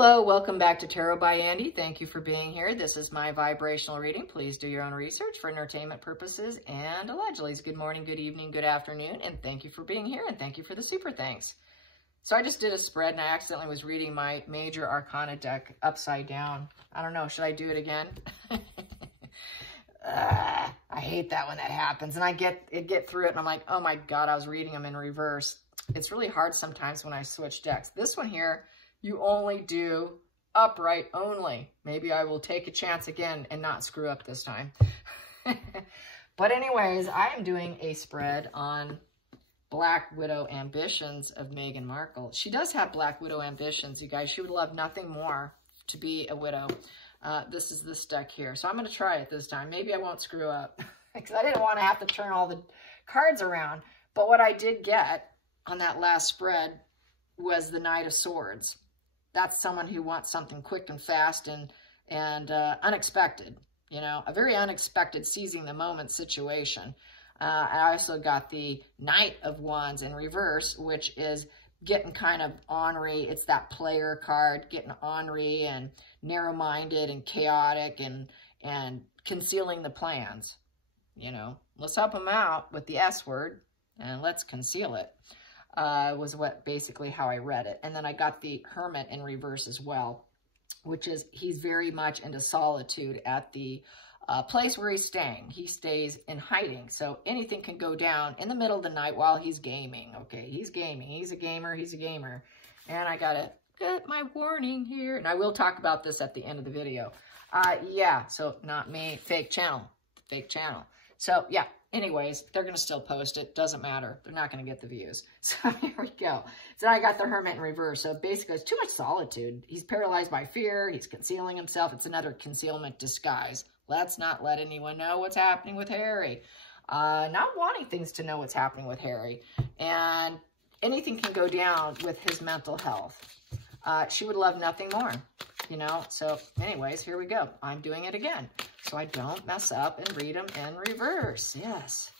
Hello, welcome back to Tarot by Andy. Thank you for being here. This is my vibrational reading. Please do your own research for entertainment purposes and allegedly. Good morning, good evening, good afternoon, and thank you for being here and thank you for the super thanks. So I just did a spread and I accidentally was reading my Major Arcana deck upside down. I don't know, should I do it again? I hate that when that happens and I get through it and I'm like, oh my God, I was reading them in reverse. It's really hard sometimes when I switch decks. This one here, you only do upright only. Maybe I will take a chance again and not screw up this time. But anyways, I am doing a spread on Black Widow ambitions of Meghan Markle. She does have Black Widow ambitions, you guys. She would love nothing more to be a widow. This is this deck here. So I'm going to try it this time. Maybe I won't screw up because I didn't want to have to turn all the cards around. But what I did get on that last spread was the Knight of Swords. That's someone who wants something quick and fast and unexpected, you know, a very unexpected seizing the moment situation. I also got the Knight of Wands in reverse, which is getting kind of ornery. It's that player card, getting ornery and narrow-minded and chaotic and concealing the plans. You know, let's help them out with the S word and let's conceal it. Was what basically how I read it. And then I got the Hermit in reverse as well, which is he's very much into solitude at the place where he's staying. He stays in hiding. So anything can go down in the middle of the night while he's gaming. Okay, he's gaming. He's a gamer. He's a gamer. And I got to get my warning here. And I will talk about this at the end of the video. Yeah, so not me. Fake channel. Fake channel. So, yeah. Anyways, they're going to still post it. Doesn't matter. They're not going to get the views. So here we go. So I got the Hermit in reverse. So basically, it's too much solitude. He's paralyzed by fear. He's concealing himself. It's another concealment disguise. Let's not let anyone know what's happening with Harry. Not wanting things to know what's happening with Harry. And anything can go down with his mental health. She would love nothing more. You know, so anyways, here we go. I'm doing it again. So I don't mess up and read them in reverse. Yes.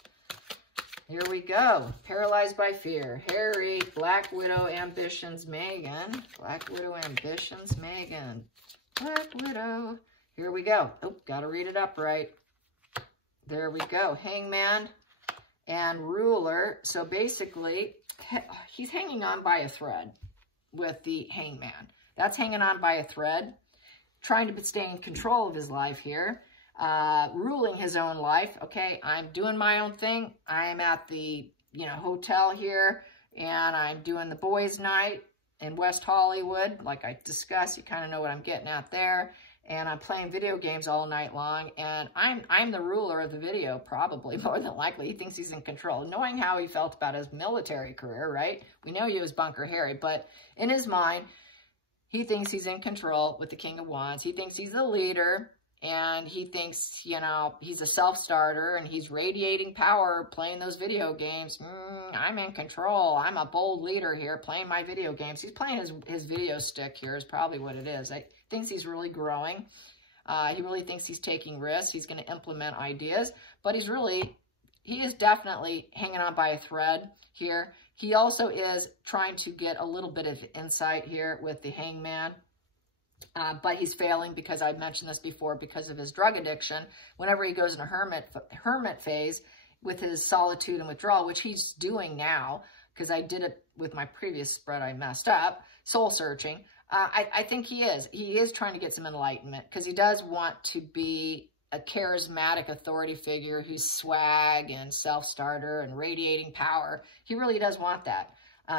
Here we go. Paralyzed by fear. Harry, Black Widow ambitions, Meghan. Black Widow ambitions, Meghan. Black Widow. Here we go. Oh, got to read it upright. There we go. Hangman and Ruler. So basically, he's hanging on by a thread with the Hangman. That's hanging on by a thread, trying to stay in control of his life here, ruling his own life. Okay, I'm doing my own thing. I'm at the, hotel here, and I'm doing the boys' night in West Hollywood. Like I discussed, you kind of know what I'm getting at there. And I'm playing video games all night long, and I'm the ruler of the video, probably, more than likely. He thinks he's in control, knowing how he felt about his military career, right? We know he was Bunker Harry, but in his mind, he thinks he's in control with the King of Wands. He thinks he's the leader, and he thinks, he's a self-starter, and he's radiating power playing those video games. I'm in control. I'm a bold leader here playing my video games. He's playing his video stick here is probably what it is. I thinks he's really growing. He really thinks he's taking risks. He's going to implement ideas, but he is definitely hanging on by a thread here. He also is trying to get a little bit of insight here with the Hangman, but he's failing because I've mentioned this before because of his drug addiction. Whenever he goes in a hermit phase with his solitude and withdrawal, which he's doing now, because I did it with my previous spread, I messed up, soul searching. I think he is. He is trying to get some enlightenment because he does want to be a charismatic authority figure who's swag and self-starter and radiating power. He really does want that.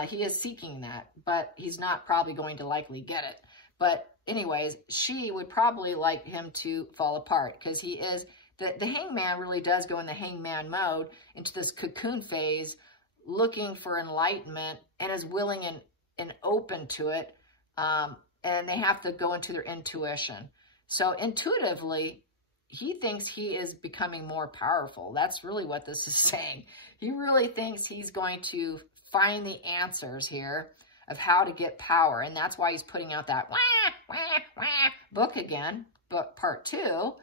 He is seeking that, but he's not probably going to likely get it. But anyways, she would probably like him to fall apart because he is, the Hangman really does go in the Hangman mode into this cocoon phase, looking for enlightenment and is willing and open to it. And they have to go into their intuition. So intuitively, he thinks he is becoming more powerful. That's really what this is saying. He really thinks he's going to find the answers here of how to get power. And that's why he's putting out that book again, book part 2.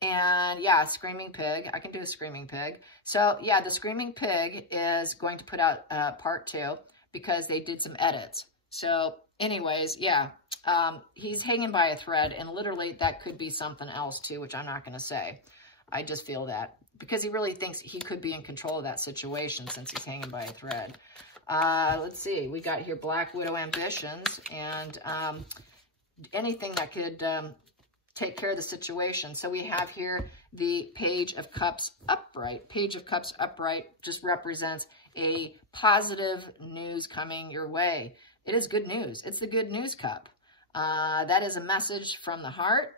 And yeah, Screaming Pig. I can do a Screaming Pig. So yeah, the Screaming Pig is going to put out part 2 because they did some edits. So anyways, yeah, he's hanging by a thread, and literally that could be something else too, which I'm not going to say. I just feel that because he really thinks he could be in control of that situation since he's hanging by a thread. Let's see, we got here Black Widow ambitions, and anything that could take care of the situation. So we have here the Page of Cups upright. Page of Cups upright just represents a positive news coming your way. It is good news. It's the good news cup. That is a message from the heart,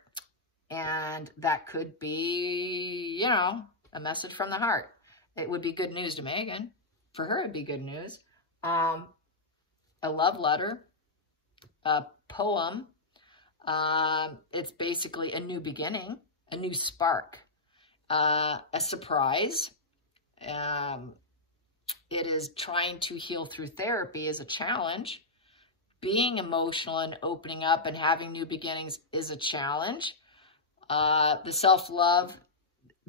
and that could be, you know, a message from the heart. It would be good news to Megan. For her, it'd be good news. A love letter, a poem. It's basically a new beginning, a new spark, a surprise. It is trying to heal through therapy is a challenge. Being emotional and opening up and having new beginnings is a challenge. The self-love,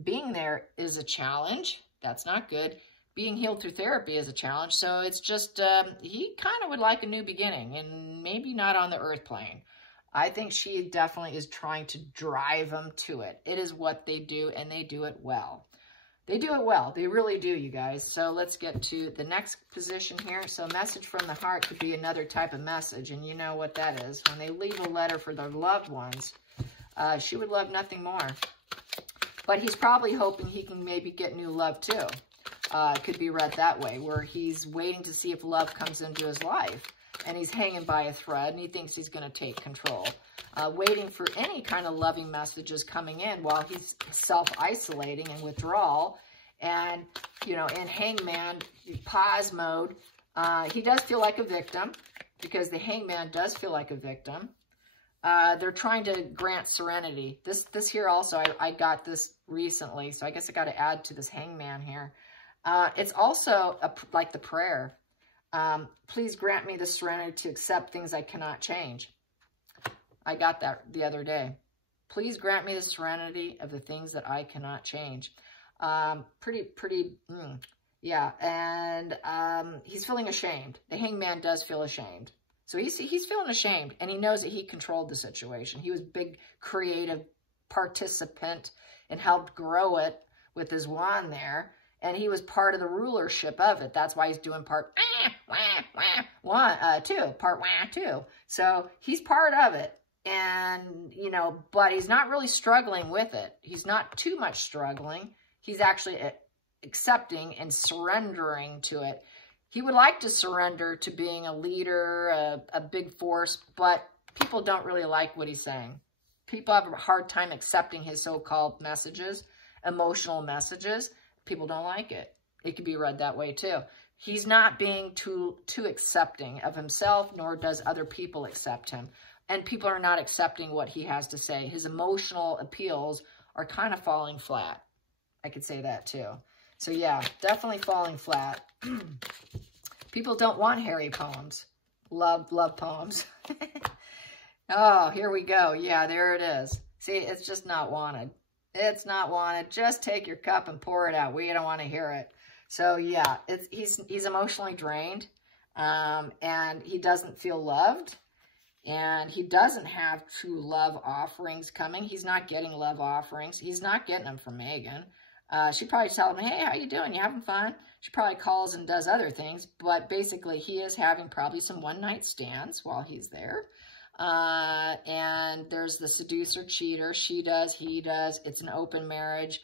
being there is a challenge. That's not good. Being healed through therapy is a challenge. So it's just, he kind of would like a new beginning, and maybe not on the earth plane. I think she definitely is trying to drive him to it. It is what they do, and they do it well. They do it well. They really do, you guys. So let's get to the next position here. So message from the heart could be another type of message, and you know what that is. When they leave a letter for their loved ones, she would love nothing more. But he's probably hoping he can maybe get new love too. It could be read that way, where he's waiting to see if love comes into his life. And he's hanging by a thread, and he thinks he's going to take control. Waiting for any kind of loving messages coming in while he's self-isolating and withdrawal. And, you know, in Hangman, pause mode, he does feel like a victim, because the Hangman does feel like a victim. They're trying to grant serenity. This here also, I got this recently, so I guess I got to add to this Hangman here. It's also like the prayer. Please grant me the serenity to accept things I cannot change. I got that the other day. Please grant me the serenity of the things that I cannot change. Yeah. And he's feeling ashamed. The Hangman does feel ashamed. So he's feeling ashamed, and he knows that he controlled the situation. He was a big creative participant and helped grow it with his wand there. And he was part of the rulership of it. That's why he's doing part two. So he's part of it. And, you know, but he's not really struggling with it. He's not too much struggling. He's actually accepting and surrendering to it. He would like to surrender to being a leader, a big force, but people don't really like what he's saying. People have a hard time accepting his so-called messages, emotional messages. People don't like it. It could be read that way too. He's not being too accepting of himself, nor does other people accept him. And people are not accepting what he has to say. His emotional appeals are kind of falling flat. I could say that too. So yeah, definitely falling flat. People don't want hairy poems. Love poems. Oh, here we go. Yeah, there it is. See, it's just not wanted. It's not wanted. Just take your cup and pour it out. We don't want to hear it. So yeah, he's emotionally drained, and he doesn't feel loved, and he doesn't have true love offerings coming. He's not getting love offerings. He's not getting them from Megan. She probably tells him, hey, how you doing? You having fun? She probably calls and does other things, but basically he is having probably some one-night stands while he's there. And there's the seducer, cheater. She does, he does. It's an open marriage.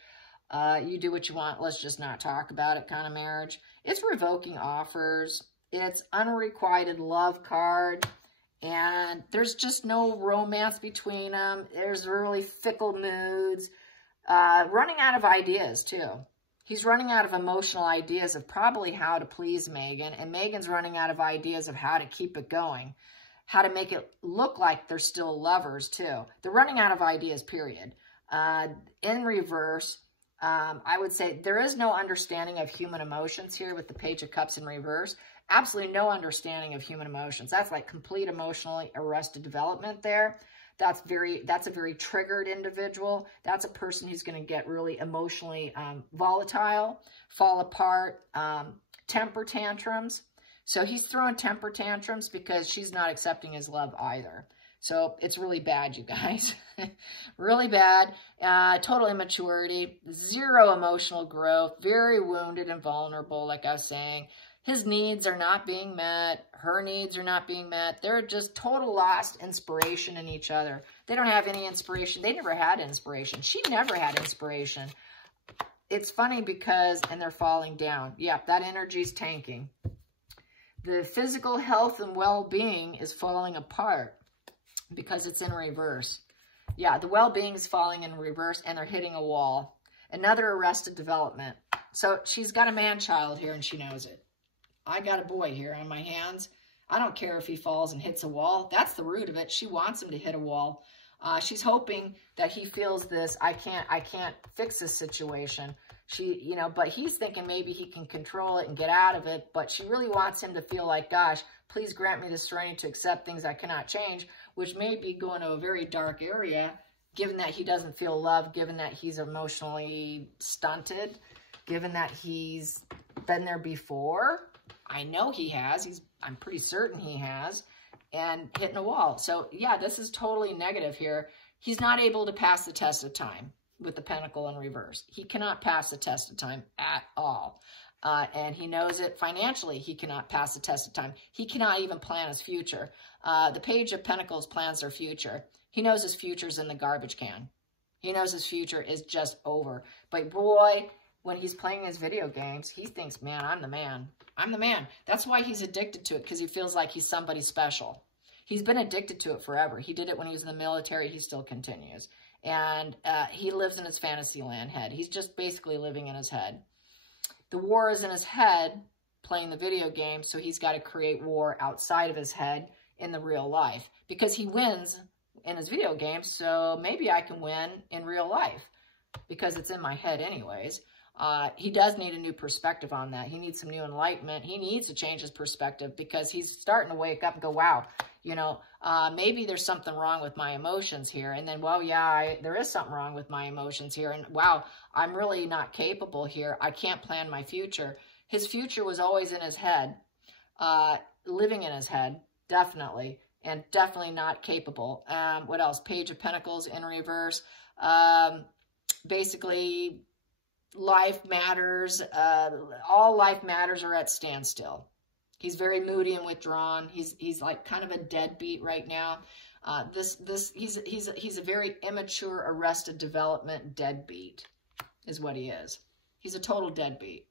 You do what you want. Let's just not talk about it kind of marriage. It's revoking offers. It's unrequited love card. And there's just no romance between them. There's really fickle moods. Running out of ideas, too. He's running out of emotional ideas of probably how to please Megan. And Megan's running out of ideas of how to keep it going. How to make it look like they're still lovers, too. They're running out of ideas, period. In reverse, I would say there is no understanding of human emotions here with the Page of Cups in reverse. Absolutely no understanding of human emotions. That's like complete emotionally arrested development there. That's a very triggered individual. That's a person who's going to get really emotionally volatile, fall apart, temper tantrums. So he's throwing temper tantrums because she's not accepting his love either. So it's really bad, you guys. Really bad. Total immaturity, zero emotional growth, very wounded and vulnerable, like I was saying. His needs are not being met. Her needs are not being met. They're just total lost inspiration in each other. They don't have any inspiration. They never had inspiration. She never had inspiration. It's funny because, and they're falling down. Yeah, that energy's tanking. The physical health and well-being is falling apart because it's in reverse. Yeah, the well-being is falling in reverse and they're hitting a wall. Another arrested development. So she's got a man-child here and she knows it. I got a boy here on my hands. I don't care if he falls and hits a wall. That's the root of it. She wants him to hit a wall. She's hoping that he feels this, I can't fix this situation. But he's thinking maybe he can control it and get out of it. But she really wants him to feel like, gosh, please grant me the serenity to accept things I cannot change, which may be going to a very dark area, given that he doesn't feel loved, given that he's emotionally stunted, given that he's been there before. I know he has. I'm pretty certain he has. And hitting a wall. So, yeah, this is totally negative here. He's not able to pass the test of time with the Pentacle in reverse. He cannot pass the test of time at all. And he knows it financially. He cannot pass the test of time. He cannot even plan his future. The Page of Pentacles plans their future. He knows his future's in the garbage can. He knows his future is just over. But boy, when he's playing his video games, he thinks, man, I'm the man. I'm the man. That's why he's addicted to it, because he feels like he's somebody special. He's been addicted to it forever. He did it when he was in the military. He still continues. And he lives in his fantasy land head. He's just basically living in his head. The war is in his head, playing the video game, so he's got to create war outside of his head in the real life. Because he wins in his video games, so maybe I can win in real life. Because it's in my head anyways. He does need a new perspective on that. He needs some new enlightenment. He needs to change his perspective because he's starting to wake up and go, wow, maybe there's something wrong with my emotions here. And then, well, yeah, there is something wrong with my emotions here. And wow, I'm really not capable here. I can't plan my future. His future was always in his head, living in his head, definitely, and definitely not capable. What else? Page of Pentacles in reverse. Basically, life matters, all life matters are at standstill. He's very moody and withdrawn. He's like kind of a deadbeat right now. He's a very immature, arrested development deadbeat is what he is. He's a total deadbeat.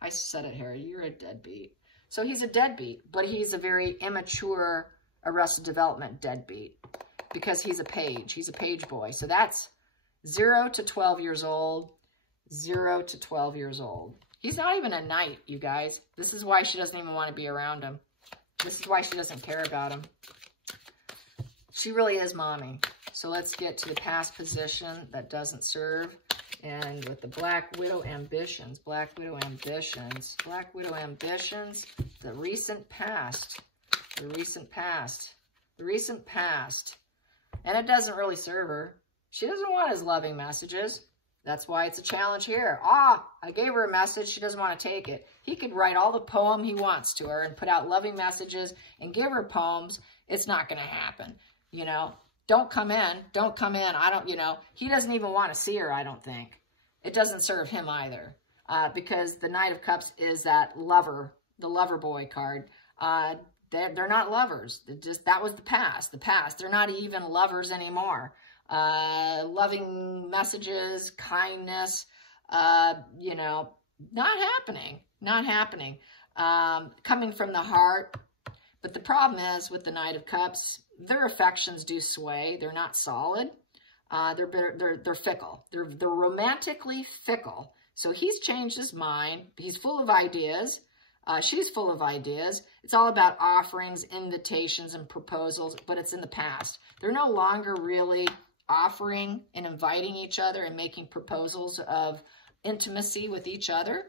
I said it, Harry, you're a deadbeat. So he's a deadbeat, but he's a very immature, arrested development deadbeat because he's a page. He's a page boy. So that's 0 to 12 years old. 0 to 12 years old. He's not even a knight, you guys. This is why she doesn't even want to be around him. This is why she doesn't care about him. She really is mommy. So let's get to the past position that doesn't serve. And with the Black Widow ambitions, Black Widow ambitions, Black Widow ambitions, the recent past, the recent past, the recent past. And it doesn't really serve her. She doesn't want his loving messages. That's why it's a challenge here. I gave her a message. She doesn't want to take it. He could write all the poem he wants to her and put out loving messages and give her poems. It's not going to happen. Don't come in. Don't come in. He doesn't even want to see her, I don't think. It doesn't serve him either. Because the Knight of Cups is that lover, the lover boy card. They're not lovers. That was the past. The past. They're not even lovers anymore. Loving messages, kindness, not happening, not happening, coming from the heart. But the problem is with the Knight of Cups, their affections do sway. They're not solid. They're fickle. They're romantically fickle. So he's changed his mind. He's full of ideas. She's full of ideas. It's all about offerings, invitations, and proposals, but it's in the past. They're no longer really offering and inviting each other and making proposals of intimacy with each other.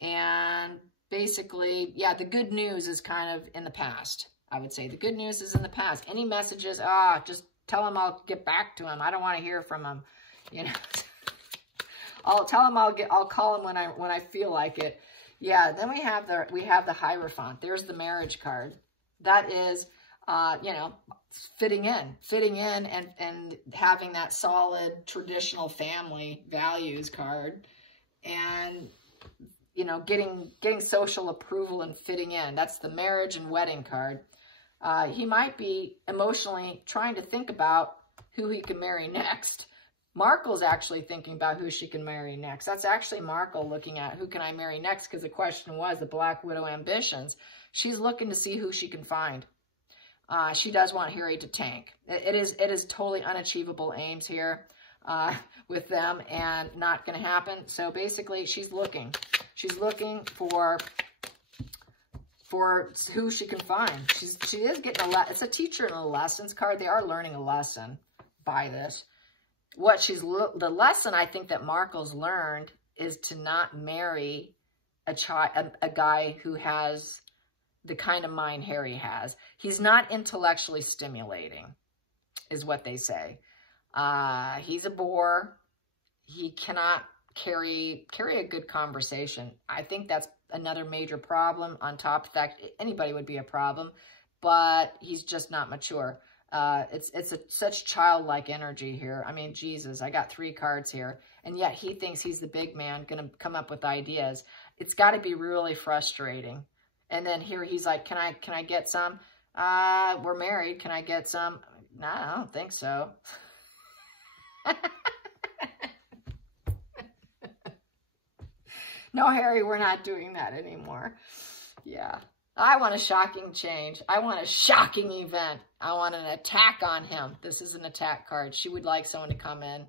And basically, yeah, the good news is kind of in the past, I would say. The good news is in the past. Any messages, just tell him I'll get back to him. I don't want to hear from him, I'll tell him I'll call him when I feel like it. Yeah, then we have the Hierophant. There's the marriage card. That is, you know, fitting in and having that solid traditional family values card, and, you know, getting social approval and fitting in. That's the marriage and wedding card. He might be emotionally trying to think about who he can marry next. Markle's actually thinking about who she can marry next. That's actually Markle looking at who can I marry next, because the question was the Black Widow ambitions. She's looking to see who she can find. She does want Harry to tank. It is totally unachievable aims here with them, and not going to happen. So basically, she's looking. She's looking for who she can find. She is getting it's a teacher in a lessons card. They are learning a lesson by this. The lesson I think that Markle's learned is to not marry a guy who has the kind of mind Harry has. He's not intellectually stimulating, is what they say. He's a bore. He cannot carry a good conversation. I think that's another major problem. On top of that, anybody would be a problem, but he's just not mature. It's such childlike energy here. I mean, Jesus, I got 3 cards here, and yet he thinks he's the big man, going to come up with ideas. It's got to be really frustrating. And then here he's like, can I get some? We're married. Can I get some? No, I don't think so. No, Harry, we're not doing that anymore. Yeah. I want a shocking change. I want a shocking event. I want an attack on him. This is an attack card. She would like someone to come in.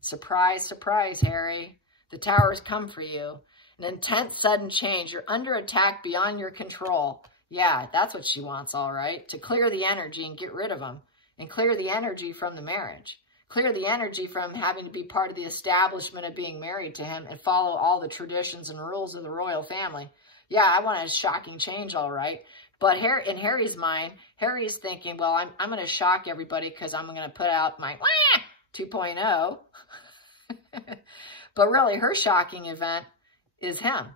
Surprise, surprise, Harry. The towers come for you. An intense, sudden change. You're under attack beyond your control. Yeah, that's what she wants, all right. To clear the energy and get rid of him. And clear the energy from the marriage. Clear the energy from having to be part of the establishment of being married to him and follow all the traditions and rules of the royal family. Yeah, I want a shocking change, all right. But in Harry's mind, Harry's thinking, well, I'm going to shock everybody because I'm going to put out my 2.0. But really, her shocking event is him.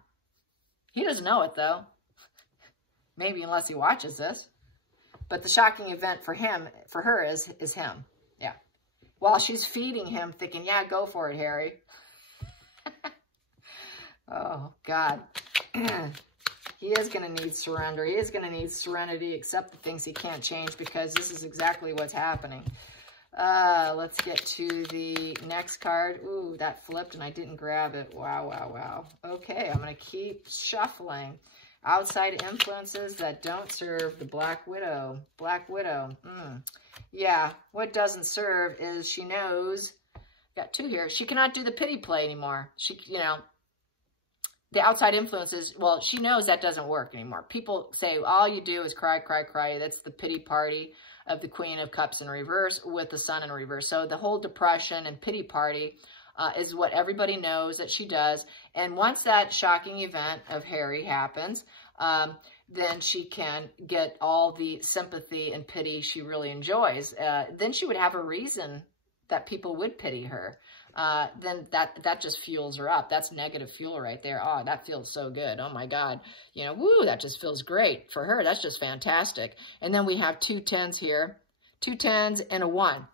He doesn't know it, though. Maybe unless he watches this. But the shocking event for her is him. Yeah. While she's feeding him, thinking, yeah, go for it, Harry. Oh, God. He is going to need surrender. He is going to need serenity, accept the things he can't change, because this is exactly what's happening. Let's get to the next card. Ooh, that flipped and I didn't grab it. Wow, wow, wow. Okay, I'm going to keep shuffling. Outside influences that don't serve the Black Widow. Black Widow. Yeah, what doesn't serve is she knows, got 2 here, she cannot do the pity play anymore. She, you know, the outside influences, well, she knows that doesn't work anymore. People say all you do is cry, cry, cry. That's the pity party of the Queen of Cups in reverse with the Sun in reverse. So the whole depression and pity party is what everybody knows that she does. And once that shocking event of Harry happens, then she can get all the sympathy and pity she really enjoys. Then she would have a reason that people would pity her. Then that just fuels her up. That's negative fuel right there. Oh, that feels so good. Oh my God. You know, woo, that just feels great for her. That's just fantastic. And then we have 2 10s here, 2 10s and a 1.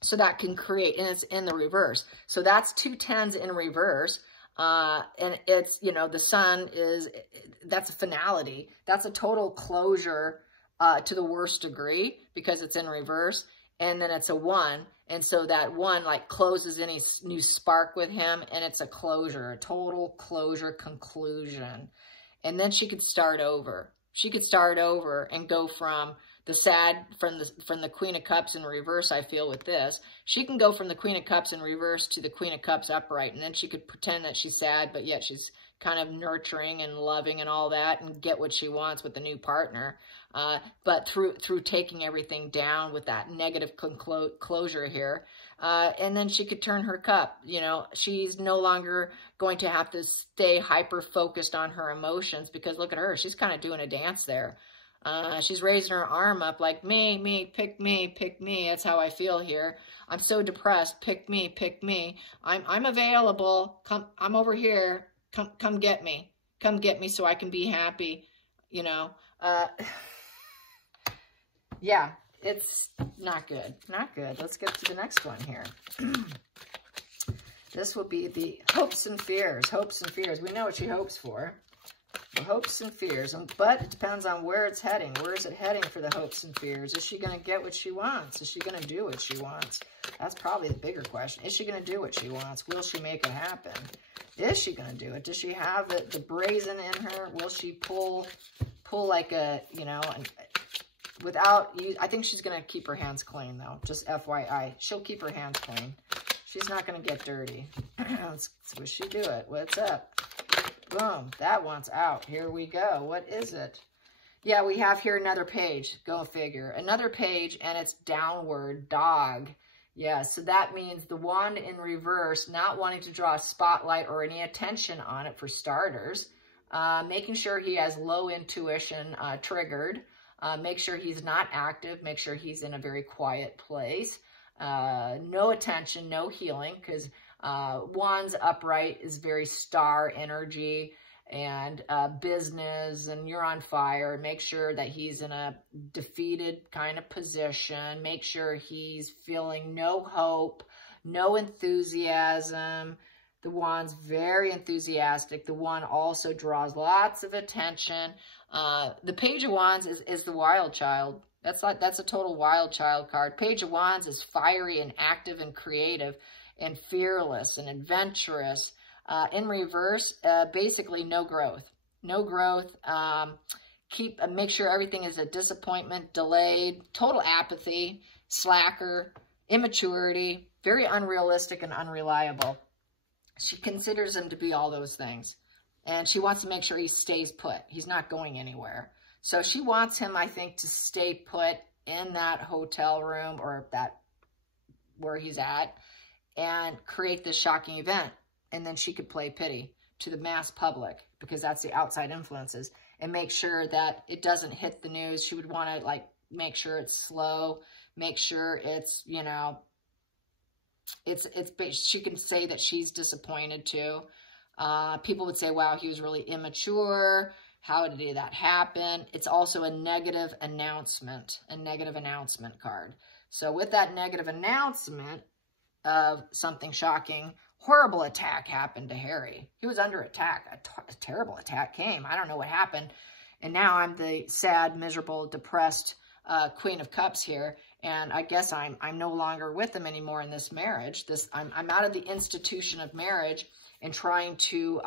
So that can create, and it's in the reverse. So that's 2 10s in reverse. And it's, you know, the Sun is, that's a finality. That's a total closure, to the worst degree because it's in reverse. And then it's a 1. And so that 1 like closes any new spark with him, and it's a closure, a total closure conclusion. And then she could start over. She could start over and go from the sad, from the Queen of Cups in reverse, I feel, with this. She can go from the Queen of Cups in reverse to the Queen of Cups upright, and then she could pretend that she's sad, but yet she's kind of nurturing and loving and all that, and get what she wants with the new partner. But through taking everything down with that negative closure here. And then she could turn her cup. You know, she's no longer going to have to stay hyper-focused on her emotions, because look at her. She's kind of doing a dance there. She's raising her arm up like, me, pick me, pick me. That's how I feel here. I'm so depressed. Pick me, pick me. I'm available. Come, I'm over here. Come get me. Come get me so I can be happy, you know. Yeah, it's not good. Not good. Let's get to the next one here. This will be the hopes and fears. Hopes and fears. We know what she hopes for. The hopes and fears. But it depends on where it's heading. Where is it heading for the hopes and fears? Is she going to get what she wants? Is she going to do what she wants? That's probably the bigger question. Is she going to do what she wants? Will she make it happen? Is she going to do it? Does she have the brazen in her? Will she pull like a, you know, without, I think she's going to keep her hands clean, though. Just FYI. She'll keep her hands clean. She's not going to get dirty. Let's wish she do it. What's up? Boom. That one's out. Here we go. What is it? Yeah, we have here another page. Go figure. Another page, and it's downward dog. Yeah, so that means the wand in reverse, not wanting to draw a spotlight or any attention on it for starters. Making sure he has low intuition triggered. Make sure he's not active. Make sure he's in a very quiet place. No attention, no healing, because wands upright is very star energy and business, and you're on fire. Make sure that he's in a defeated kind of position. Make sure he's feeling no hope, no enthusiasm. The wand's very enthusiastic. The wand also draws lots of attention. The Page of Wands is the wild child. That's a total wild child card. Page of Wands is fiery and active and creative and fearless and adventurous. In reverse, basically no growth. No growth. Make sure everything is a disappointment, delayed, total apathy, slacker, immaturity, very unrealistic and unreliable. She considers him to be all those things. And she wants to make sure he stays put. He's not going anywhere. So she wants him, I think, to stay put in that hotel room or that where he's at and create this shocking event. And then she could play pity to the mass public, because that's the outside influences, and make sure that it doesn't hit the news. She would want to, like, make sure it's slow, make sure it's, you know, she can say that she's disappointed too. People would say, wow, he was really immature. How did that happen? It's also a negative announcement card. So with that negative announcement of something shocking, horrible attack happened to Harry. He was under attack. A terrible attack came. I don't know what happened. And now I'm the sad, miserable, depressed Queen of Cups here. And I guess I'm no longer with him anymore in this marriage. I'm out of the institution of marriage and trying to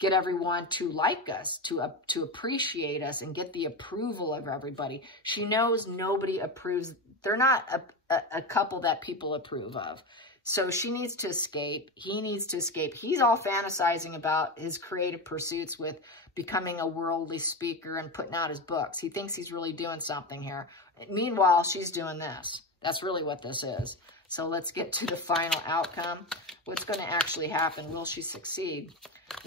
get everyone to like us, to appreciate us, and get the approval of everybody. She knows nobody approves. They're not a couple that people approve of. So she needs to escape. He needs to escape. He's all fantasizing about his creative pursuits with becoming a worldly speaker and putting out his books. He thinks he's really doing something here. Meanwhile, she's doing this. That's really what this is. So let's get to the final outcome. What's going to actually happen? Will she succeed?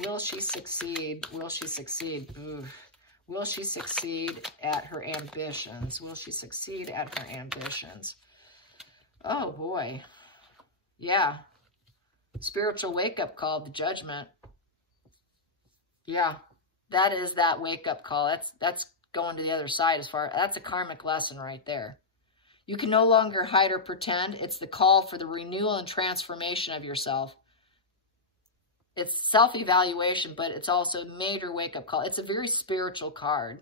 Will she succeed? Will she succeed? Ooh. Will she succeed at her ambitions? Will she succeed at her ambitions? Oh, boy. Yeah. Spiritual wake-up call, the Judgment. Yeah. That is that wake-up call. That's going to the other side that's a karmic lesson right there. You can no longer hide or pretend. It's the call for the renewal and transformation of yourself. It's self-evaluation, but it's also a major wake-up call. It's a very spiritual card.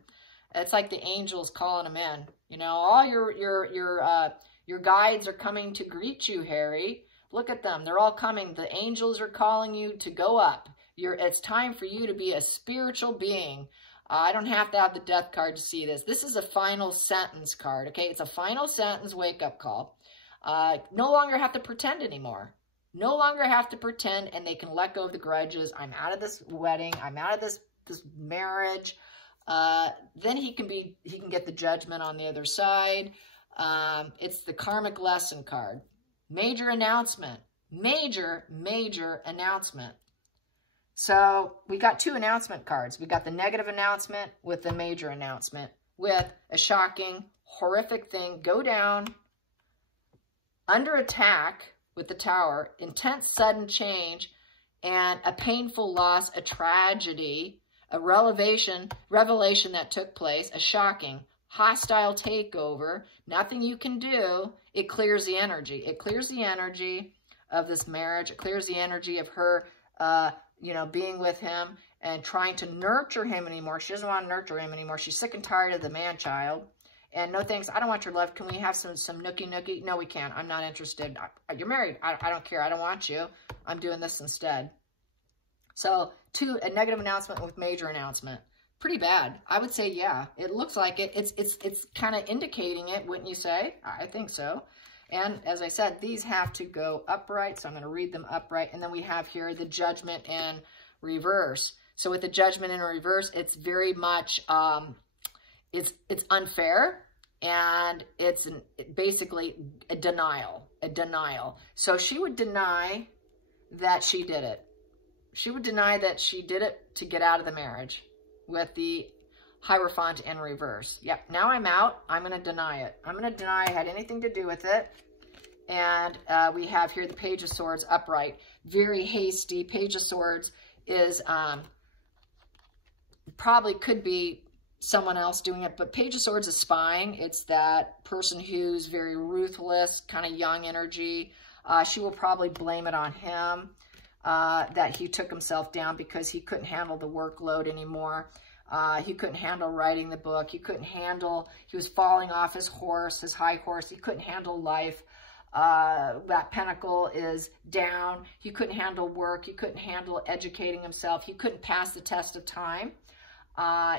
It's like the angels calling them in. You know, all your guides are coming to greet you, Harry. Look at them. They're all coming. The angels are calling you to go up. It's time for you to be a spiritual being. I don't have to have the death card to see this. This is a final sentence card, okay? It's a final sentence wake-up call. No longer have to pretend anymore. No longer have to pretend, and they can let go of the grudges. I'm out of this wedding. I'm out of this marriage. Then he can get the Judgment on the other side. It's the karmic lesson card. Major announcement. Major announcement. So we got two announcement cards. We got the negative announcement with the major announcement with a shocking, horrific thing go down, under attack with the Tower, intense sudden change, and a painful loss, a tragedy, a revelation that took place, a shocking, hostile takeover, nothing you can do. It clears the energy. It clears the energy of this marriage. It clears the energy of her, you know, being with him and trying to nurture him anymore. She doesn't want to nurture him anymore. She's sick and tired of the man-child. And no thanks, I don't want your love. Can we have some nookie? No, we can't. I'm not interested. You're married. I don't care. I don't want you. I'm doing this instead. So, a negative announcement with major announcement. Pretty bad. I would say, yeah. It looks like it. It's kind of indicating it, wouldn't you say? I think so. And as I said, these have to go upright. So I'm going to read them upright. And then we have here the Judgment in reverse. So with the Judgment in reverse, it's very much, it's unfair. And it's basically a denial. So she would deny that she did it. She would deny that she did it to get out of the marriage with the Hierophant in reverse. Yep, now I'm out. I'm going to deny it. I'm going to deny I had anything to do with it. And we have here the Page of Swords upright. Very hasty. Page of Swords is probably could be someone else doing it, but Page of Swords is spying. It's that person who's very ruthless, kind of young energy. She will probably blame it on him, that he took himself down because he couldn't handle the workload anymore. He couldn't handle writing the book. He was falling off his horse, his high horse. He couldn't handle life. That pentacle is down. He couldn't handle work. He couldn't handle educating himself. He couldn't pass the test of time.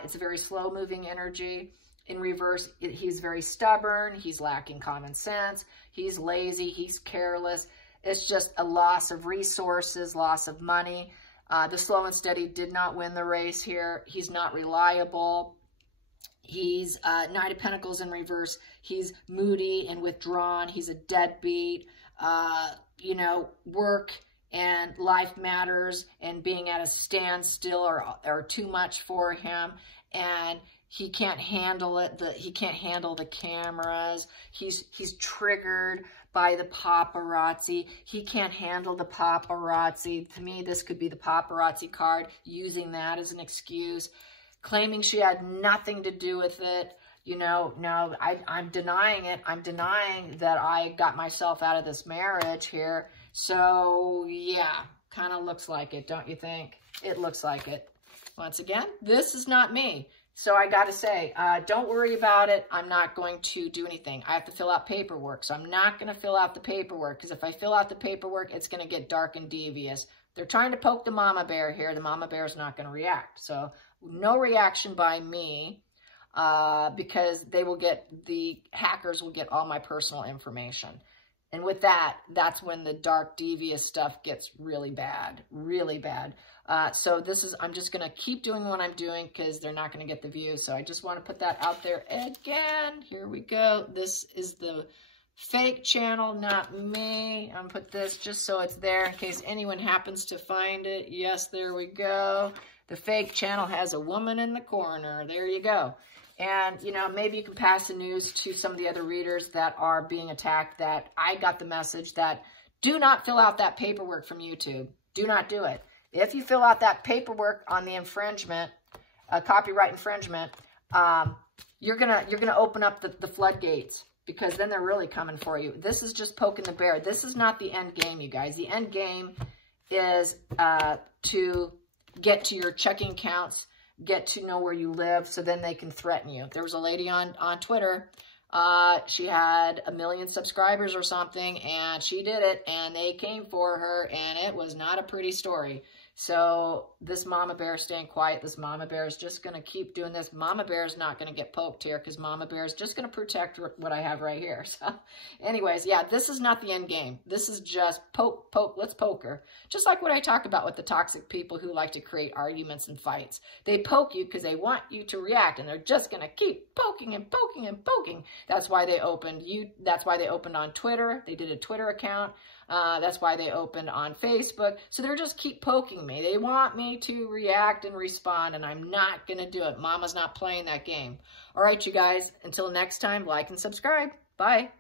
It's a very slow-moving energy. In reverse, he's very stubborn. He's lacking common sense. He's lazy. He's careless. It's just a loss of resources, loss of money. The slow and steady did not win the race here. He's not reliable. He's Knight of Pentacles in reverse. He's moody and withdrawn. He's a deadbeat. You know, work and life matters and being at a standstill are too much for him. And he can't handle it. He can't handle the cameras. He's triggered by the paparazzi. He can't handle the paparazzi. To me, this could be the paparazzi card, using that as an excuse, claiming she had nothing to do with it. You know, no, I'm denying it. I'm denying that I got myself out of this marriage here. So, yeah, kind of looks like it, don't you think? It looks like it. Once again, this is not me. So I got to say, don't worry about it. I'm not going to do anything. I have to fill out paperwork. So I'm not going to fill out the paperwork, because if I fill out the paperwork, it's going to get dark and devious. They're trying to poke the mama bear here. The mama bear is not going to react. So no reaction by me, because the hackers will get all my personal information. And with that, that's when the dark, devious stuff gets really bad, really bad. So I'm just going to keep doing what I'm doing because they're not going to get the views. So I just want to put that out there again. Here we go. This is the fake channel, not me. I'm going to put this just so it's there in case anyone happens to find it. Yes, there we go. The fake channel has a woman in the corner. There you go. And, you know, maybe you can pass the news to some of the other readers that are being attacked, that I got the message that do not fill out that paperwork from YouTube. Do not do it. If you fill out that paperwork on the infringement, copyright infringement, you're gonna open up the floodgates, because then they're really coming for you. This is just poking the bear. This is not the end game, you guys. The end game is to get to your checking accounts, get to know where you live, so then they can threaten you. There was a lady on Twitter. She had 1 million subscribers or something, and she did it, and they came for her, and it was not a pretty story. So this mama bear is staying quiet. This mama bear is just going to keep doing this. Mama bear is not going to get poked here, because mama bear is just going to protect what I have right here. So anyways, yeah, this is not the end game. This is just poke, let's poke her. Just like what I talk about with the toxic people who like to create arguments and fights. They poke you because they want you to react, and they're just going to keep poking and poking and poking. That's why they opened on Twitter. They did a Twitter account. That's why they opened on Facebook. So they're just keep poking me. They want me to react and respond, and I'm not going to do it. Mama's not playing that game. All right, you guys, until next time, like and subscribe. Bye.